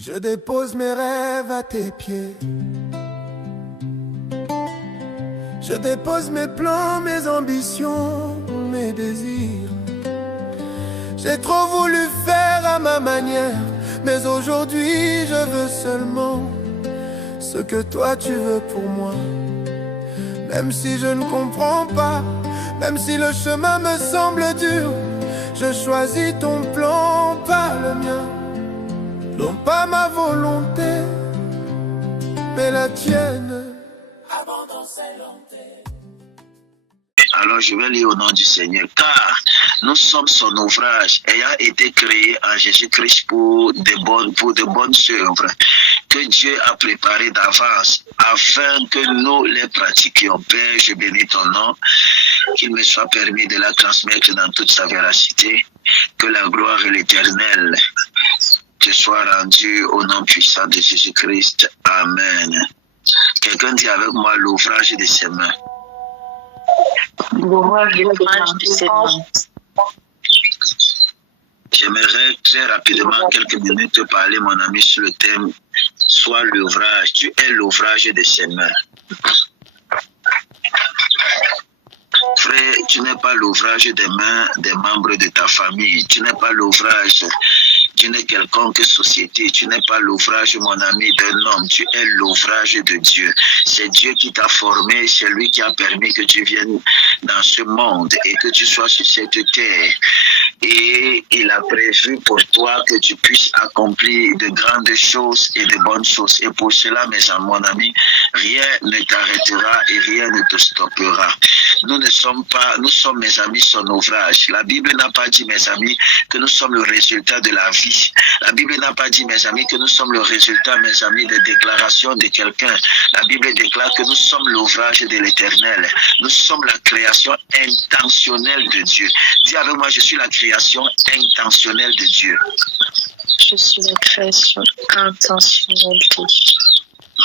Je dépose mes rêves à tes pieds. Je dépose mes plans, mes ambitions, mes désirs. J'ai trop voulu faire à ma manière, mais aujourd'hui je veux seulement ce que toi tu veux pour moi. Même si je ne comprends pas, même si le chemin me semble dur, je choisis ton plan, pas le mien. Non pas ma volonté, mais la tienne. Alors je vais lire au nom du Seigneur, car nous sommes son ouvrage, ayant été créé en Jésus-Christ pour de bonnes œuvres que Dieu a préparées d'avance, afin que nous les pratiquions. Père, je bénis ton nom, qu'il me soit permis de la transmettre dans toute sa véracité, que la gloire et l'éternel te soient rendues au nom puissant de Jésus-Christ. Amen. Quelqu'un dit avec moi l'ouvrage de ses mains. L'ouvrage de ses mains. J'aimerais très rapidement, quelques minutes, parler, mon ami, sur le thème « Sois l'ouvrage ». Tu es l'ouvrage de ses mains. Frère, tu n'es pas l'ouvrage des mains des membres de ta famille. Tu n'es pas l'ouvrage d'une quelconque société. Tu n'es pas l'ouvrage, mon ami, d'un homme. Tu es l'ouvrage de Dieu. C'est Dieu qui t'a formé, c'est lui qui a permis que tu viennes dans ce monde et que tu sois sur cette terre. Et il a prévu pour toi que tu puisses accomplir de grandes choses et de bonnes choses. Et pour cela, mon ami, rien ne t'arrêtera et rien ne te stoppera. Nous sommes, mes amis, son ouvrage. La Bible n'a pas dit, mes amis, que nous sommes le résultat de la vie. La Bible n'a pas dit, mes amis, que nous sommes le résultat, mes amis, des déclarations de quelqu'un. La Bible déclare que nous sommes l'ouvrage de l'Éternel. Nous sommes la création intentionnelle de Dieu. Dis avec moi, je suis la création intentionnelle de Dieu. Je suis la création intentionnelle de Dieu.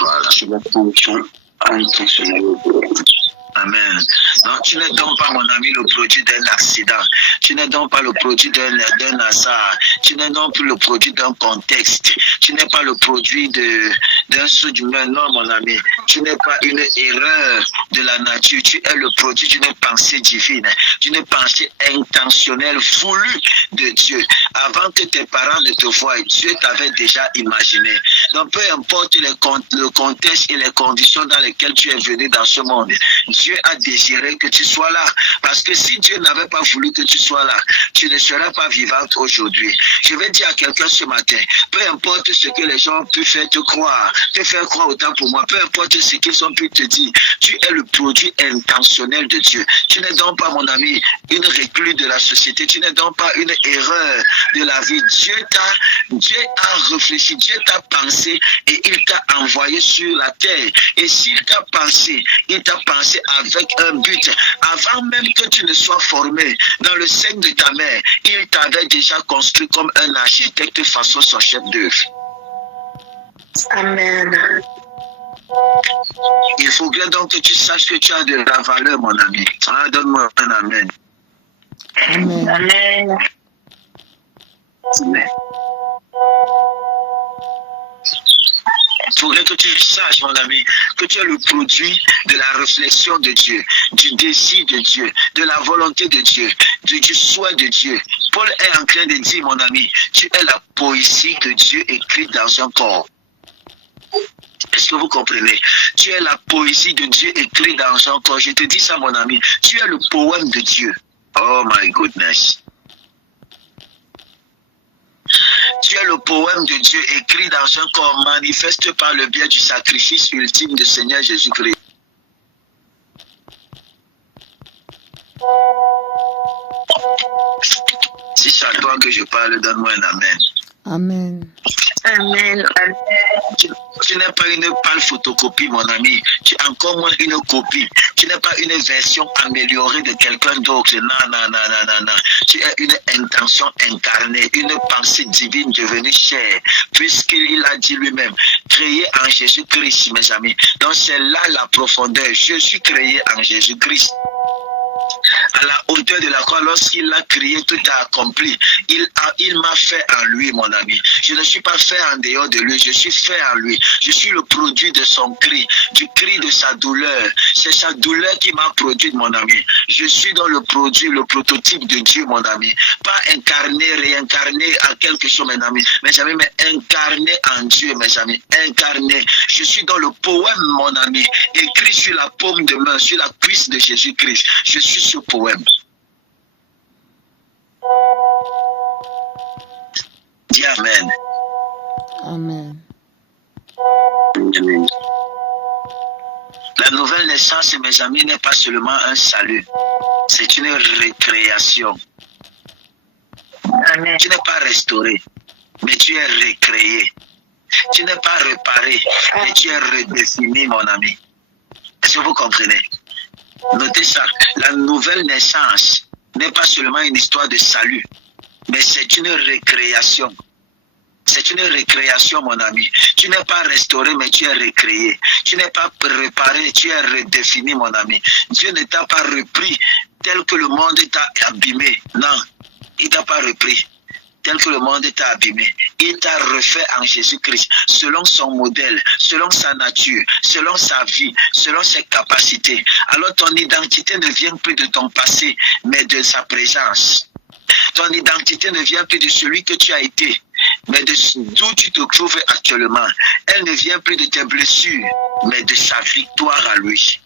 Voilà. Je suis la création intentionnelle de Dieu. Amen. Donc, tu n'es donc pas, mon ami, le produit d'un accident. Tu n'es donc pas le produit d'un hasard. Tu n'es donc plus le produit d'un contexte. Tu n'es pas le produit d'un saut d'humain. Non, mon ami. Tu n'es pas une erreur de la nature. Tu es le produit d'une pensée divine, d'une pensée intentionnelle, voulue de Dieu. Avant que tes parents ne te voient, Dieu t'avait déjà imaginé. Donc, peu importe le contexte et les conditions dans lesquelles tu es venu dans ce monde, Dieu a désiré que tu sois là. Parce que si Dieu n'avait pas voulu que tu sois là, tu ne serais pas vivante aujourd'hui. Je vais dire à quelqu'un ce matin, peu importe ce que les gens ont pu faire te faire croire autant pour moi, peu importe ce qu'ils ont pu te dire, tu es le produit intentionnel de Dieu. Tu n'es donc pas, mon ami, une recluse de la société. Tu n'es donc pas une erreur de la vie. Dieu a réfléchi, Dieu t'a pensé et il t'a envoyé sur la terre. Et s'il t'a pensé, il t'a pensé avec un but. Avant même que tu ne sois formé dans le sein de ta mère, il t'avait déjà construit comme un architecte façon son chef d'œuvre. Amen. Il faudrait donc que tu saches que tu as de la valeur, mon ami. Ah, donne-moi un amen. Amen. Amen. Amen. Il faudrait que tu saches, mon ami, que tu es le produit de la réflexion de Dieu, du désir de Dieu, de la volonté de Dieu, du souhait de Dieu. Paul est en train de dire, mon ami, tu es la poésie de Dieu écrite dans un corps. Est-ce que vous comprenez? Tu es la poésie de Dieu écrite dans un corps. Je te dis ça, mon ami. Tu es le poème de Dieu. Oh my goodness. Tu es le poème de Dieu écrit dans un corps manifeste par le biais du sacrifice ultime du Seigneur Jésus-Christ. Si c'est à toi que je parle, donne-moi un amen. Amen. Amen. Tu n'es pas une pâle photocopie, mon ami. Tu es encore moins une copie. Tu n'es pas une version améliorée de quelqu'un d'autre. Non. Tu es une intention incarnée, une pensée divine devenue chair, puisqu'il a dit lui-même, créé en Jésus-Christ, mes amis. Donc c'est là la profondeur. Je suis créé en Jésus-Christ. à la hauteur de la croix, lorsqu'il a crié, tout a accompli. Il m'a fait en lui, mon ami. Je ne suis pas fait en dehors de lui, je suis fait en lui. Je suis le produit de son cri, du cri de sa douleur. C'est sa douleur qui m'a produit, mon ami. Je suis dans le produit, le prototype de Dieu, mon ami. Pas incarné, réincarné à quelque chose, mes amis. Mes amis, mais incarné en Dieu, mes amis. Incarné. Je suis dans le poème, mon ami, écrit sur la paume de main, sur la cuisse de Jésus-Christ. Je suis ce poème. Dis Amen. Amen. Amen. La nouvelle naissance, mes amis, n'est pas seulement un salut. C'est une récréation. Amen. Tu n'es pas restauré, mais tu es recréé. Tu n'es pas réparé, mais tu es redéfini, mon ami. Est-ce que vous comprenez? Notez ça. La nouvelle naissance n'est pas seulement une histoire de salut, mais c'est une récréation. C'est une récréation, mon ami. Tu n'es pas restauré, mais tu es recréé. Tu n'es pas réparé, tu es redéfini, mon ami. Dieu ne t'a pas repris tel que le monde t'a abîmé. Non, il ne t'a pas repris tel que le monde t'a abîmé. Il t'a refait en Jésus-Christ, selon son modèle, selon sa nature, selon sa vie, selon ses capacités. Alors ton identité ne vient plus de ton passé, mais de sa présence. Ton identité ne vient plus de celui que tu as été, mais d'où tu te trouves actuellement. Elle ne vient plus de tes blessures, mais de sa victoire à lui.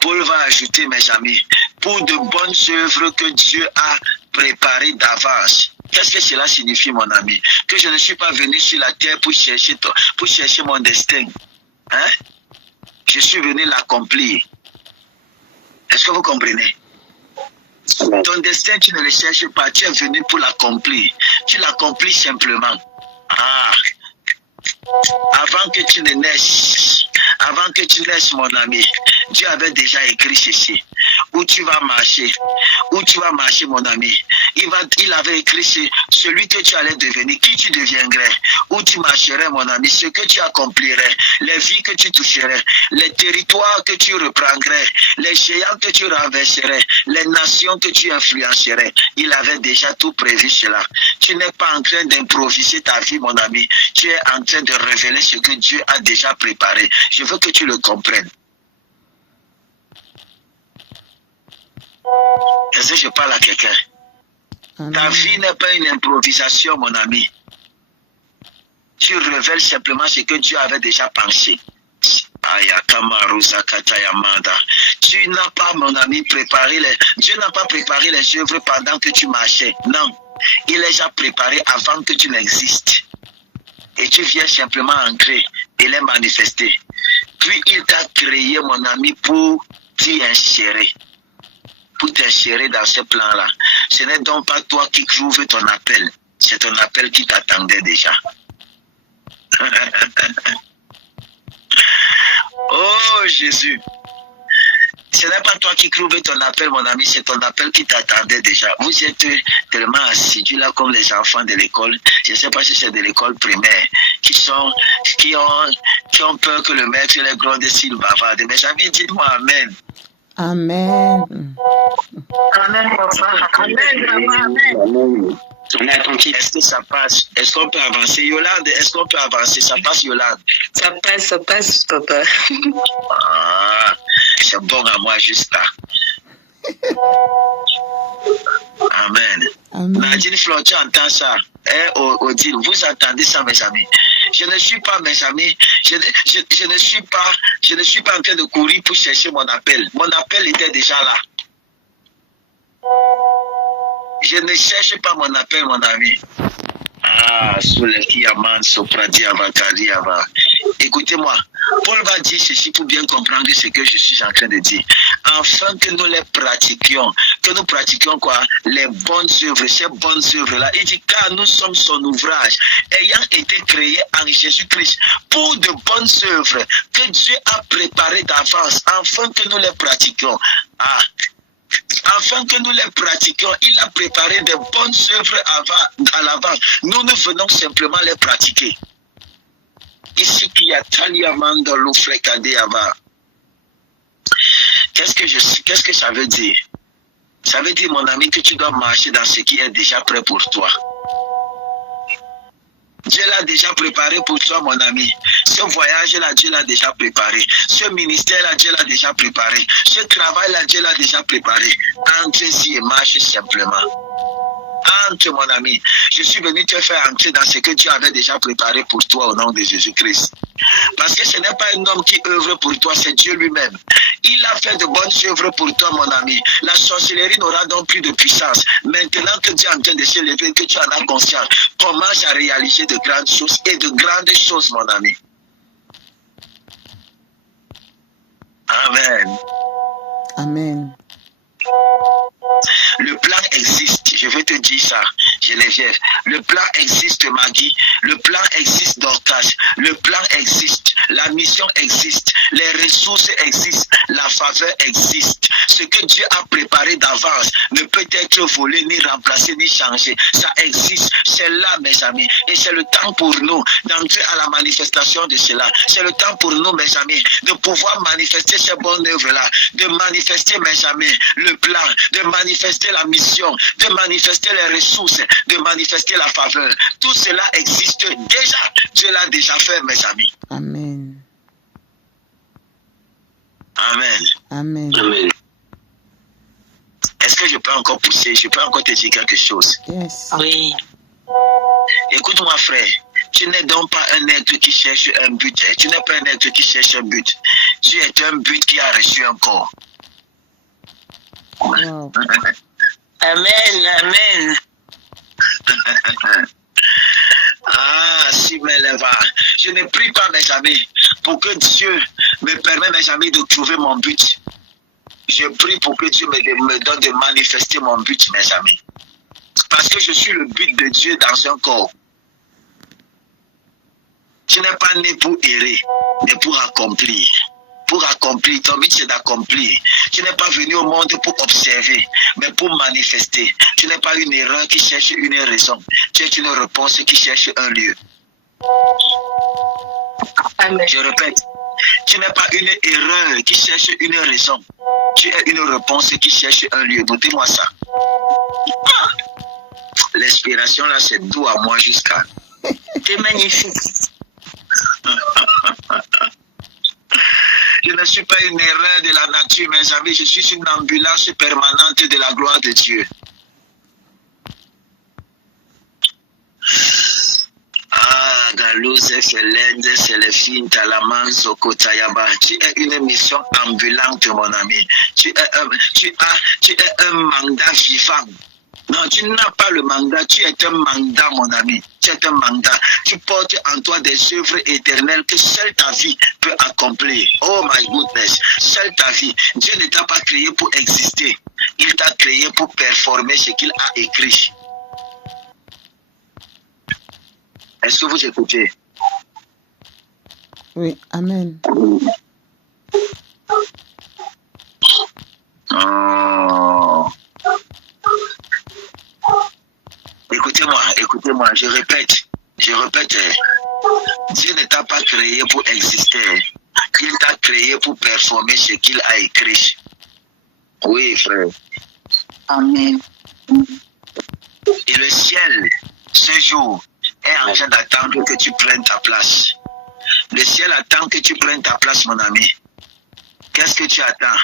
Paul va ajouter, mes amis, pour de bonnes œuvres que Dieu a préparées d'avance. Qu'est-ce que cela signifie, mon ami? Que je ne suis pas venu sur la terre pour chercher mon destin. Hein? Je suis venu l'accomplir. Est-ce que vous comprenez? Ton destin, tu ne le cherches pas, tu es venu pour l'accomplir. Tu l'accomplis simplement. Avant que tu ne naisses, mon ami, Dieu avait déjà écrit ceci. Où tu vas marcher, mon ami. Il avait écrit celui que tu allais devenir, qui tu deviendrais, où tu marcherais, mon ami, ce que tu accomplirais, les vies que tu toucherais, les territoires que tu reprendrais, les géants que tu renverserais, les nations que tu influencerais. Il avait déjà tout prévu cela. Tu n'es pas en train d'improviser ta vie, mon ami. Tu es en train de révéler ce que Dieu a déjà préparé. Je veux que tu le comprennes. Est-ce que je parle à quelqu'un? Ta vie n'est pas une improvisation, mon ami. Tu révèles simplement ce que Dieu avait déjà pensé. Tu n'as pas, mon ami, Dieu n'a pas préparé les œuvres pendant que tu marchais. Non, il les a préparées avant que tu n'existes. Et tu viens simplement ancrer et les manifester. Puis il t'a créé, mon ami, pour t'y insérer. Pour t'insérer dans ce plan-là. Ce n'est donc pas toi qui trouves ton appel. C'est ton appel qui t'attendait déjà. Oh Jésus. Ce n'est pas toi qui trouves ton appel, mon ami, c'est ton appel qui t'attendait déjà. Vous êtes tellement assidus là comme les enfants de l'école. Je ne sais pas si c'est de l'école primaire. Qui ont peur que le maître les gronde s'il bavarde. Mes amis, dites-moi Amen. Amen. Amen, papa. Amen. On est attentif. Est-ce que ça passe? Est-ce qu'on peut avancer? Yolande, est-ce qu'on peut avancer? Ça passe, Yolande? Ça passe, papa. C'est bon à moi, juste là. Amen. Nadine Flo, tu entends ça? Odile, vous entendez ça, mes amis? Je ne suis pas, mes amis, je ne suis pas en train de courir pour chercher mon appel. Mon appel était déjà là. Je ne cherche pas mon appel, mon ami. Écoutez-moi, Paul va dire ceci pour bien comprendre ce que je suis en train de dire. Afin que nous les pratiquions, quoi? Les bonnes œuvres, ces bonnes œuvres-là. Il dit, car nous sommes son ouvrage, ayant été créés en Jésus-Christ pour de bonnes œuvres que Dieu a préparées d'avance, afin que nous les pratiquions. Afin que nous les pratiquions, il a préparé de bonnes œuvres à l'avance. Nous venons simplement les pratiquer. Ici, qui a Taliamanda Loufrekade Ava. Qu'est-ce que ça veut dire? Ça veut dire, mon ami, que tu dois marcher dans ce qui est déjà prêt pour toi. Dieu l'a déjà préparé pour toi, mon ami. Ce voyage-là, Dieu l'a déjà préparé. Ce ministère-là, Dieu l'a déjà préparé. Ce travail-là, Dieu l'a déjà préparé. Entre-y et marche simplement. Entre, mon ami. Je suis venu te faire entrer dans ce que Dieu avait déjà préparé pour toi au nom de Jésus-Christ. Parce que ce n'est pas un homme qui œuvre pour toi, c'est Dieu lui-même. Il a fait de bonnes œuvres pour toi, mon ami. La sorcellerie n'aura donc plus de puissance. Maintenant que Dieu est en train de se lever, que tu en as conscience, commence à réaliser de grandes choses et de grandes choses, mon ami. Amen. Amen. Le plan existe, je vais te dire ça, Geneviève. Le plan existe, Maggie. Le plan existe, Dorcas. Le plan existe. La mission existe. Les ressources existent. La faveur existe. Ce que Dieu a préparé d'avance ne peut être volé, ni remplacé, ni changé. Ça existe. C'est là, mes amis. Et c'est le temps pour nous d'entrer à la manifestation de cela. C'est le temps pour nous, mes amis, de pouvoir manifester ces bonnes œuvres-là. De manifester, mes amis, le plan. De manifester la mission. De manifester les ressources. De manifester la faveur. Tout cela existe déjà. Dieu l'a déjà fait, mes amis. Amen. Amen. Amen. Amen. Est-ce que je peux encore pousser? Je peux encore te dire quelque chose? Yes. Oui. Écoute-moi, frère. Tu n'es donc pas un être qui cherche un but. Tu n'es pas un être qui cherche un but. Tu es un but qui a reçu un corps. Wow. Amen. Amen. Ah, si, mais je ne prie pas, mes amis, pour que Dieu me permette, mes amis, de trouver mon but. Je prie pour que Dieu me donne de manifester mon but, mes amis. Parce que je suis le but de Dieu dans un corps. Tu n'es pas né pour errer, mais pour accomplir. Pour accomplir, ton but c'est d'accomplir. Tu n'es pas venu au monde pour observer, mais pour manifester. Tu n'es pas une erreur qui cherche une raison. Tu es une réponse qui cherche un lieu. Amen. Je répète, tu n'es pas une erreur qui cherche une raison. Tu es une réponse qui cherche un lieu. Notez-moi ça. L'inspiration là, c'est doux à moi jusqu'à. C'est magnifique. Je ne suis pas une erreur de la nature, mes amis. Je suis une ambulance permanente de la gloire de Dieu. Ah, Galouz, Felende, Célestine, Talaman, Sokotayaba. Tu es une mission ambulante, mon ami. Tu es un mandat vivant. Non, tu n'as pas le mandat, tu es un mandat, mon ami. Tu es un mandat. Tu portes en toi des œuvres éternelles que seule ta vie peut accomplir. Oh my goodness, seule ta vie. Dieu ne t'a pas créé pour exister. Il t'a créé pour performer ce qu'il a écrit. Est-ce que vous écoutez? Oui. Amen. Oh. Écoutez-moi, je répète, Dieu ne t'a pas créé pour exister, il t'a créé pour performer ce qu'il a écrit. Oui, frère. Amen. Et le ciel, ce jour, est en train d'attendre que tu prennes ta place. Le ciel attend que tu prennes ta place, mon ami. Qu'est-ce que tu attends?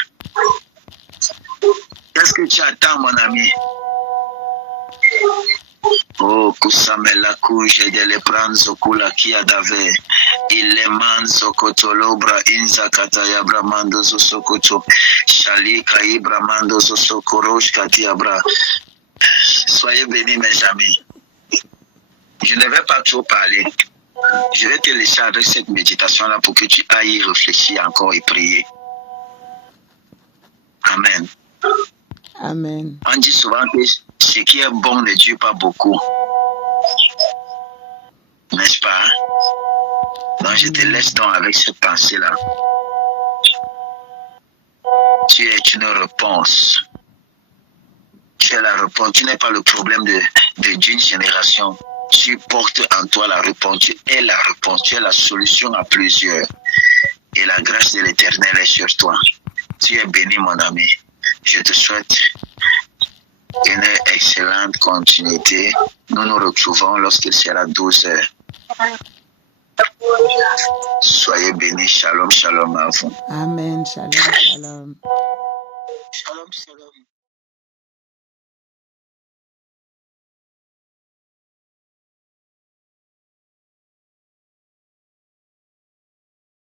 Qu'est-ce que tu attends, mon ami? Oh, kusamela kuje de le pranzo kula kia dave. Il le manzo kotolobra inza kataya bramando sokoto. Shalika ibramando sokorosh katiabra. Soyez bénis, mes amis. Je ne vais pas trop parler. Je vais te laisser avec cette méditation-là pour que tu ailles y réfléchir encore et prier. Amen. Amen. On dit souvent que ce qui est bon ne dure pas beaucoup. N'est-ce pas? Donc je te laisse donc avec cette pensée-là. Tu es une réponse. Tu es la réponse. Tu n'es pas le problème d'une génération. Tu portes en toi la réponse. Tu es la réponse. Tu es la solution à plusieurs. Et la grâce de l'Éternel est sur toi. Tu es béni, mon ami. Je te souhaite une excellente continuité. Nous nous retrouvons lorsqu'il sera 12 heures. Soyez bénis. Shalom, shalom à vous. Amen. Shalom, shalom. Shalom, shalom.